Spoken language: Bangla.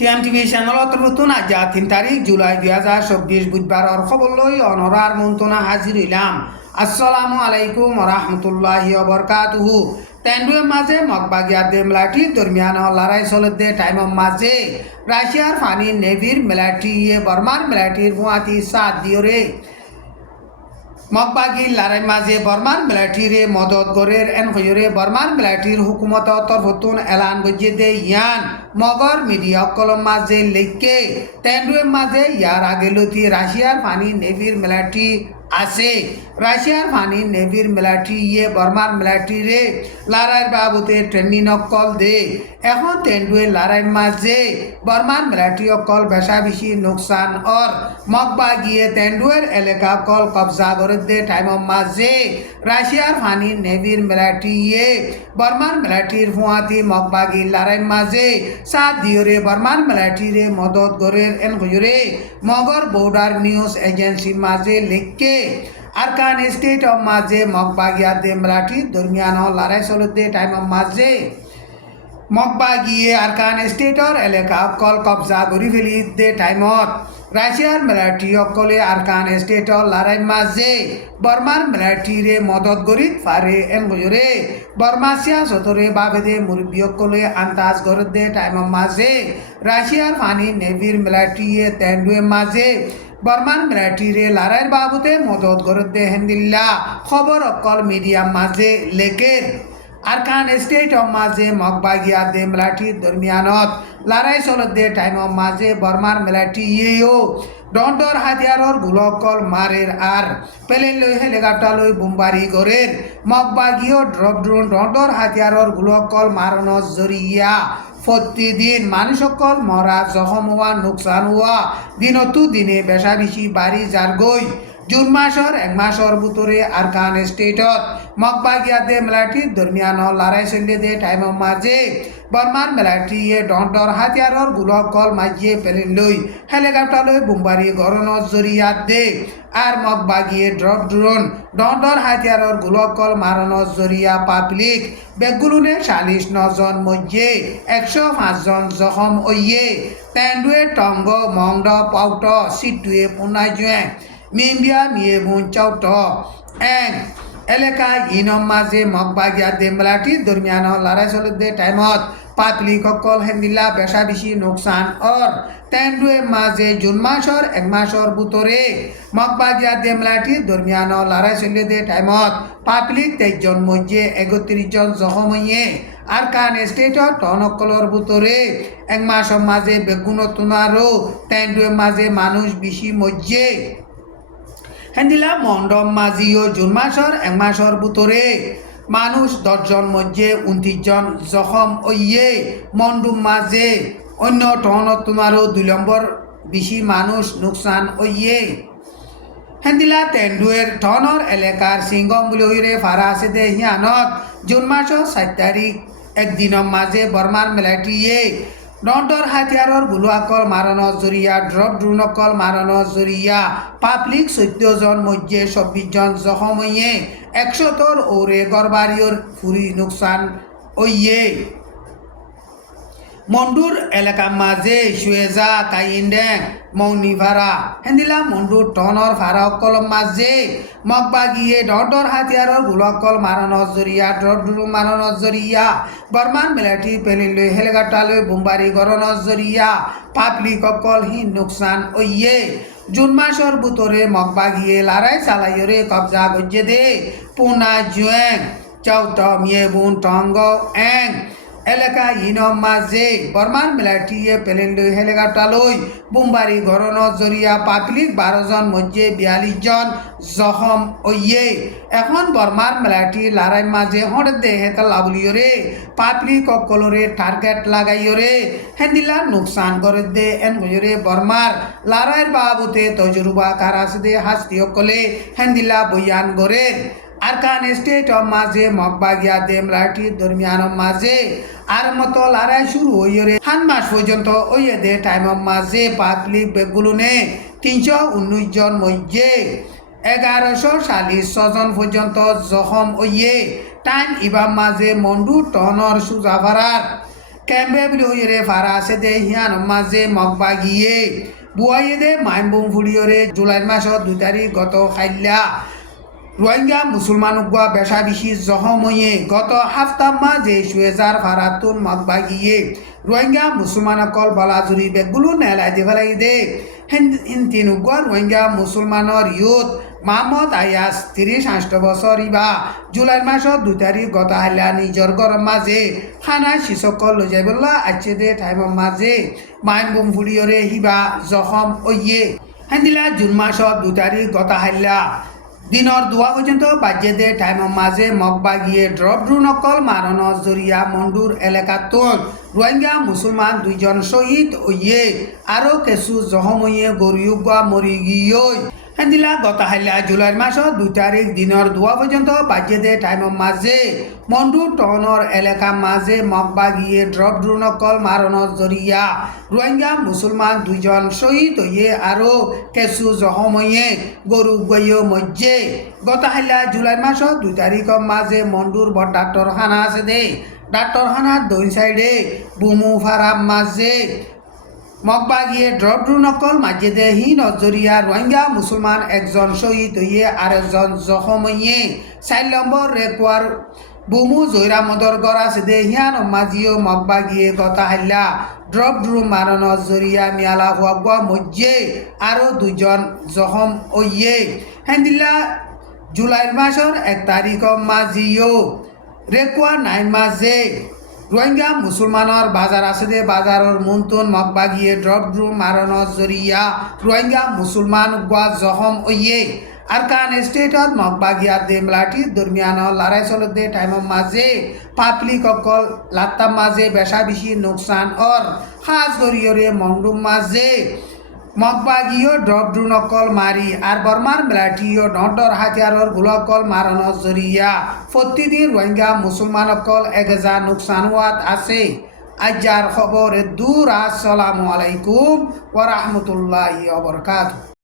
টিএমটিভি চ্যানেলত নতুন আজ 3 তারিখ জুলাই 2024 বুধবারের খবর লই অনরার মন্তনা হাজির হইলাম। আসসালামু আলাইকুম রহমতুল্লাহি বরকাতুহু। তেন্ডুয়ের মাঝে মগবাগিয়া দেমলাটি দরমিয়ান লড়াই চলতে টাইমের মাঝে রাশিয়ার ফানি নেভির মিলিটারি বর্মার মিলিটারির ভুয়াতি সাথ দিওরে মগবাগি লড়াই মাঝে বর্মার মিলিটারিরে মদত গরের এন হইরে বর্মার মিলিটারির হুকুমত তরফতুন এলান গজিয়ে দে ইয়ান মগর মিডিয়া কলম মাঝে লেখকে তেন্ডুয়ের মাঝে ইয়ার আগে লতি রাশিয়ার ফানি নেভির মিলিটারি আছে। রাশিয়ার ফানি নেভির মিলিটারি বর্মার মিলিটারিরে লড়াইয়ের বাবুতে ট্রেনিং অকল দে। এখন তেন্ডুয়ে লড়াইয়ের মাঝে বর্মার মিলিটারি অকল বেশা বেশি নোকসান অর মগবা গিয়ে তেন্ডুয়ের এলাকা কল কবজা করে দে টাইমের মাঝে রাশিয়ার ফানি নেভির মিলিটারি বর্মার মিলিটারির ফুয়াতি মগবাগি লড়াইয়ের মাঝে সাথ দিওরে বর্মার মিলিটারিরে মদত গরের এন হইরে মগর বর্ডার নিউজ এজেন্সির মাঝে লিখকে আরকান স্টেট অফ মাঝে মগবাগিয়া দে মিলিটারি দরমিয়ান লড়াই চলতে টাইমের মাঝে মগবাগিয়ে আরকান স্টেটর এলাকা কল কবজা করি ফেলি দে টাইমত রাশিয়ার মিলিটারি অকলে আরকান স্টেটর লড়াইয়ের মাঝে বর্মার মিলিটারিরে মদত করি পারে এন হইরে বর্মাসিয়া সতরে বাবেদে মুরব্বী অকলে আন্দাজ করে দে টাইমের মাঝে রাশিয়ার ফানি নেভির মিলিটারি তেন্ডুয়ের মাঝে বর্মার মিলিটারিরে লড়াইয়ের বাবুতে মদত করে দে হেন্দিল্লা খবর অকল মিডিয়ার মাঝে লেকের আরকান স্টেট অফ মাঝে মগবাগিয়া দে মিলিটারির দরমিয়ানত লড়াই চলতে টাইমের মাঝে বর্মার মিলিটারি ডন্ডর হাতিয়ারর গুলকল মারের আর পেলেন লই হেলিকপ্টার লই বোমবারি গরের মগবাগিও ড্রপ ড্রোন ডন্ডর হাতিয়ারর গুলকল মারণর জরিয়া প্রতিদিন মানুষকল মরা জখম হওয়া নোকসান হওয়া দিনতো দিনে বেশা বেশি বাড়ি যার গই জুন মাসর এক মাসর ভিতরে আরকান স্টেটত মগবাগিয়া দে মিলিটারির দরমিয়ান লড়াই চলে দে টাইমের মাঝে বর্মার মিলিটারি ডন্ডর হাতিয়ারর গুলকল মাঝিয়ে পেলেন লই হেলিকপ্টার লই বোমবারি গরণর জরিয়াত দে আর মগবাগিয়ে ড্রপ ড্রোন ডন্ডর হাতিয়ারর গুলকল মারণর জরিয়া পাবলিক বেগুলুনে 49 জন মধ্যে 105 জন জখম হইয়ে তেন্ডুয়ে টঙ্গ মংড পাউট সিটুয়ে পুনাজুয়ে মিম্বিয়া মিয়ে বুন চাউট এং এলাকা ইনম মাঝে মগবাগিয়া দে মিলিটারির দরমিয়ান লড়াই চলতে টাইমত পাবলিক অকল হেন্দিল্লা বেশা বেশি নোকসান অর তেন্ডুয়ে মাঝে জুন মাসর এক মাসর ভিতরে মগবাগিয়া দে মিলিটারির দরমিয়ান লড়াই চলতে টাইমত পাবলিক 23 জন মধ্যে 31 জন জখম হইয়ে আরকান স্টেটর টনকলর ভিতরে এক মাসের মাঝে বেগুন তুনারও তেন্ডুয়ে মাঝে মানুষ বেশি মধ্যে হেন্দিলা মন্ডম মাঝিও জুন মাসর এক মাসর ভিতরে মানুষ 10 জন মধ্যে 29 জন জখম হইয়ে মন্ডুম মাঝে অন্য টনত তোমারও 2 নম্বর বেশি মানুষ নোকসান হইয়ে হেন্দিলা তেন্ডুয়ের টনর এলাকার সিংগম বলে হইরে ফারা আছে দে হিয়ানত জুন মাসর 7 তারিখ একদিনের মাঝে বর্মার মিলিটারি ডন্ডর হাতিয়ারর গুলুয়াকল মারণর জরিয়া ড্রপ ড্রোনকল মারণর জরিয়া পাবলিক 14 জন মধ্যে 26 জন জখম হইয়ে 100 ওরে গরবারিয়র ফুরি নোকসান হইয়ে মন্ডুর এলাকার মাঝে সুয়েজা কাইন্ডেং মৌনিভারা হেন্দিলা মন্ডুর টনর ফারা কলম মাঝে মগবাগিয়ে ডন্ডর হাতিয়ারর গুলকল মারণর জরিয়া ড্রপ ড্রোন মারণর জরিয়া বর্মার মিলিটারি পেলিন লই হেলিকপ্টার লই বোমবারি গরণর জরিয়া পাবলিক অকল হি নোকসান হইয়ে জুন মাসর ভিতরে মগবাগিয়ে লড়াই চালাইরে কবজা গজ্জে দে পুনা জুয়েং চাউট মিয়ে বুন টঙ্গ এং এলাকা ইনম মাঝে বর্মার মিলিটারি পেলেন লই হেলিকপ্টার লই বোমবারি গরণর জরিয়া পাবলিক 12 জন মধ্যে 42 জন জখম হইয়ে এখন বর্মার মিলিটারি লড়াই মাঝে হঠাৎ দে হেতা লাবলিয়রে পাবলিক অকলরে টার্গেট লাগাইয়রে হেন্দিলা নোকসান করে দে এন হইরে বর্মার লড়াইয়ের বাবুতে তজরুবা কারাস দে হাস্তি অকলে হেন্দিলা বয়ান গরের আরকান স্টেট অফ মাঝে মগবাগিয়া দে মিলিটারির দরমিয়ান মাঝে আর মতো লড়াই শুরু হইরে 3 মাস পর্যন্ত ওইয়ে দে টাইমের মাঝে পাবলিক বেগুলুনে 319 জন মধ্যে 1146 জন পর্যন্ত জখম হইয়ে টাইম ইবার মাঝে মন্ডু টনর সুজাভারার কেম্বে বিলহইরে ফারা আছে দে হিয়ান মাঝে মগবাগিয়ে বুয়াইয়ে দে মাইমবুম ফুড়িয়রে জুলাই মাসত 2 তারিখ গত খাইলা রোহিঙ্গা মুসলমান উগ্বা বেশা বেশি জহময়ে গত হাফতাম মাঝে সুয়েজার ফারাতুন মগবাগিয়ে রোহিঙ্গা মুসলমান অকল বলাজুরি বেগুলো নেলাই দি ফেলাই দে হিন্দিন উগ্বা রোহিঙ্গা মুসলমানের ইউথ মাহমদ আয়াস 38 বছর ইবা জুলাই মাসত 2 তারিখ গত হাইলা নিজর গরম মাঝে খানা শিশকল লৈ যাইবল্লা আছে দে টাইমৰ মাঝে মাইমবুম ফুড়িয়রে হিবা জখম ওইয়ে হেন্দিলা জুন মাসত 2 তারিখ গত হাইলা দিনৰ 2 পর্যন্ত বাজে দে টাইমৰ মাঝে মগবাগিয়ে ড্রপ ড্রোন অকল মারণর জরিয়া মন্ডুর এলাকাতন রোহিঙ্গা মুসলমান 2 জন শহীদ ওইয়ে আরো কিছু জহময়ে গরিউগা মরি গিয়ে হেন্দিলা গত হাইলা জুলাই মাসত 2 তারিখ দিনৰ 2 পর্যন্ত বাজে দে টাইমৰ মাঝে মন্ডু টাউনৰ এলাকা মাঝে মগবাগিয়ে ড্রপ ড্রোন অকল মারণর জরিয়া রোহিঙ্গা মুসলমান 2 জন শহীদ হয়ে আরো কিছু জহময়ে গরু গয়ে মধ্যে গত হাইলা জুলাই মাসত 2 তারিখৰ মাঝে মন্ডুর বড় ডাক্তরখানা আছে দে ডাক্তরখানার দুই সাইডে বুমু ফারাম মাঝে মগবাগিয়ে ড্রপ ড্রোন অকল মাঝে দে হি নজরিয়া রোহিঙ্গা মুসলমান 1 জন শহীদ হয়ে আর 1 জন জখময়ে 4 নম্বর রেকুয়ার বুমু জয়রামদর গড় আছে দে হিয়ান মাঝিও মগবাগিয়ে গত হাইলা ড্রপ ড্রোন মারণর জরিয়া মিয়ালা হুয়া মধ্যে আরো 2 জন জখম হইয়ে হেন্দিলা জুলাই মাসের 1 তারিখ মাঝিও রেকুয়া 9 মাঝে রোহিঙ্গা মুসলমানের বাজার আছে দে বাজারের মুনতুন মগবাগিয়ে ড্রপ ড্রোন মারণর জরিয়া রোহিঙ্গা মুসলমান গুয়া জখম ওইয়ে আরকান স্টেটত মগবাগিয়ার দে মলাটি দরমিয়ান লড়াই চলত দে টাইমৰ মাঝে পাবলিক অকল লাত্তাম মাঝে বেশা বেশি নোকসান অর খাস গরিয়রে মন্ডুম মাঝে মগবাগিও ড্রপ ড্রোন অকল মারি আর বর্মার মিলাটিও নটর হাতিয়ারর গুলকল মারণর জরিয়া প্রতিদিন রোহিঙ্গা মুসলমান অকল 1000 নোকসান হওয়াত আছে আজার খবর দূর আসসালামু আলাইকুম ওয়া রাহমাতুল্লাহি ওয়া বারাকাতুহু।